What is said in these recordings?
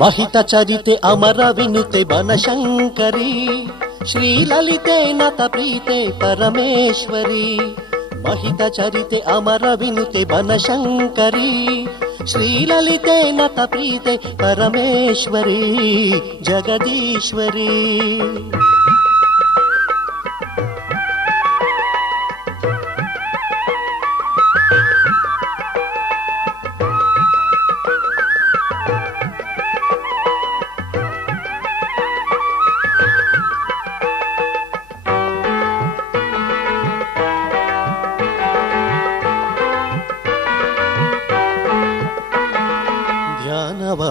महित चरिते अमर विनुते बनशंकरी श्रीललिते नत प्रीते परमेश्वरी महित चरिते अमर विनुते बनशंकरी श्रीललिते नत प्रीते परमेश्वरी जगदीश्वरी ಧ್ಯಾನವ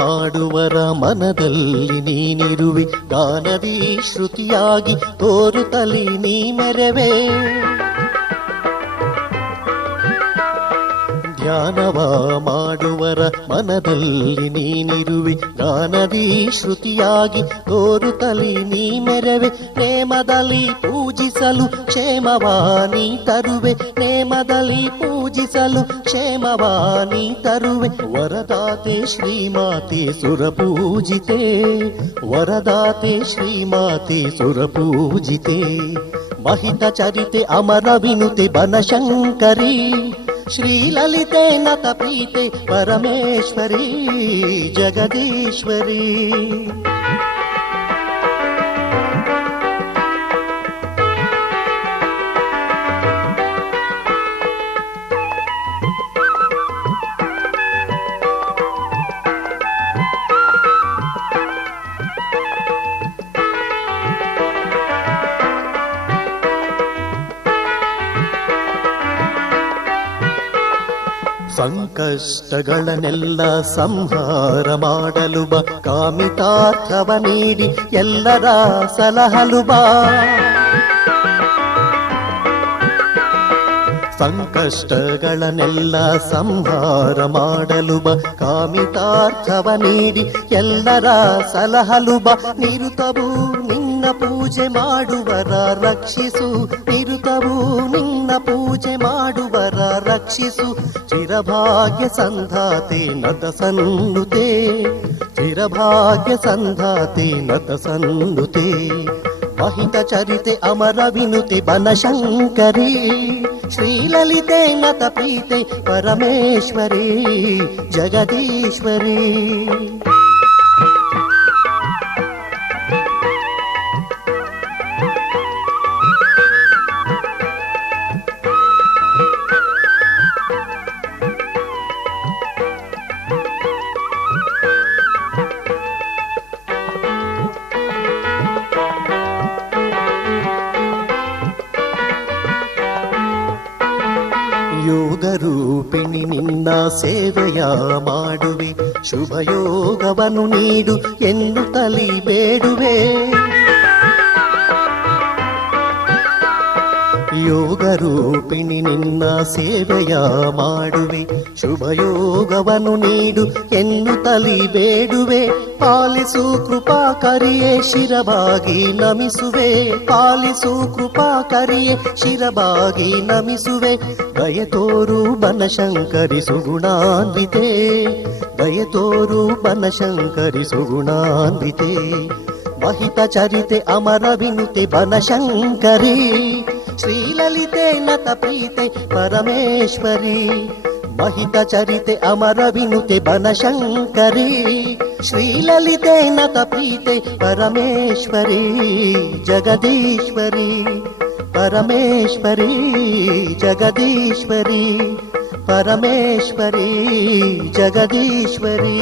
ಮಾಡುವರ ಮನದಲ್ಲಿ ನೀನಿರುವೆ ಗಾನದಿ ಶ್ರುತಿಯಾಗಿ ತೋರುತ್ತಲಿ ನೀ ಮೆರೆವೆ ಧ್ಯಾನವ ಮಾಡುವರ ಮನದಲ್ಲಿ ನೀನಿರುವೆ ಗಾನದಿ ಶ್ರುತಿಯಾಗಿ ತೋರುತ್ತಲಿ ನೀ ಮೆರೆವೆ ನೇಮದಲ್ಲಿ ಪೂಜಿಸಲು ಕ್ಷೇಮವಾನಿ ತರುವೆ ನೇಮದಲ್ಲಿ ಪೂಜಿಸಲು ಕ್ಷೇಮವಾನಿ ತರುವೆ ವರದಾತೆ ಶ್ರೀಮಾತೆ ಸುರಪೂಜಿತೆ ವರದಾತೆ ಶ್ರೀಮಾತೆ ಸುರಪೂಜಿತೆ महित चरिते अमर विनुते बनशंकरी श्रीललिते नत प्रीते परमेश्वरी जगदीश्वरी ಸಂಕಷ್ಟಗಳನ್ನೆಲ್ಲ ಸಂಹಾರ ಮಾಡಲು ಬಾ ಕಾಮಿತಾರ್ಥವ ನೀಡಿ ಎಲ್ಲರ ಸಲಹಲು ಬಾ ಸಂಕಷ್ಟಗಳನ್ನೆಲ್ಲ ಸಂಹಾರ ಮಾಡಲು ಬಾ ಕಾಮಿತಾರ್ಥವ ನೀಡಿ ಎಲ್ಲರ ಸಲಹಲು ಬಾ ನಿರುತವು ನಿನ್ನ ಪೂಜೆ ಮಾಡುವರ ರಕ್ಷಿಸು ನಿರುತವು ನಿನ್ನ ಪೂಜೆ ಮಾಡುವರ ರಕ್ಷಿಸು ಚಿರಭಾಗ್ಯ ಸಂಧಾತೆ ನತ ಸನ್ನುತೆ ಚಿರಭಾಗ್ಯ ಸಂಧಾತೆ ನತ ಸನ್ನುತೆ महित चरिते अमर विनुते बनशंकरी श्रीललिते नत प्रीते परमेश्वरी जगदीश्वरी ಯೋಗ ರೂಪಿಣಿ ನಿನ್ನ ಸೇವೆಯ ಮಾಡುವೆ ಶುಭ ಯೋಗವನ್ನು ನೀಡು ಎಂದು ತಲಿ ಬೇಡುವೆ ಯೋಗ ರೂಪಿಣಿ ನಿನ್ನ ಸೇವೆಯ ಮಾಡುವೆ ಶುಭ ಯೋಗವನ್ನು ನೀಡು ಎಂದು ತಲಿ ಬೇಡುವೆ ಪಾಲಿಸು ಕೃಪಾ ಕರಿಯೇ ಶಿರಬಾಗಿ ನಮಿಸುವೆ ಪಾಲಿಸು ಕೃಪಾ ಕರಿಯೇ ಶಿರಬಾಗಿ ನಮಿಸುವೆ ದಯೆ ತೋರು ಬನಶಂಕರಿ ಸುಗುಣಾನ್ವಿತೆ ದಯೆ ತೋರು ಬನಶಂಕರಿ ಸುಗುಣಾನ್ವಿತೆ महित चरिते अमर विनुते बनशंकरी श्रीललिते नत प्रीते परमेश्वरी महित चरिते अमर विनुते बनशंकरी श्रीललिते नत प्रीते परमेश्वरी जगदीश्वरी परमेश्वरी जगदीश्वरी परमेश्वरी जगदीश्वरी।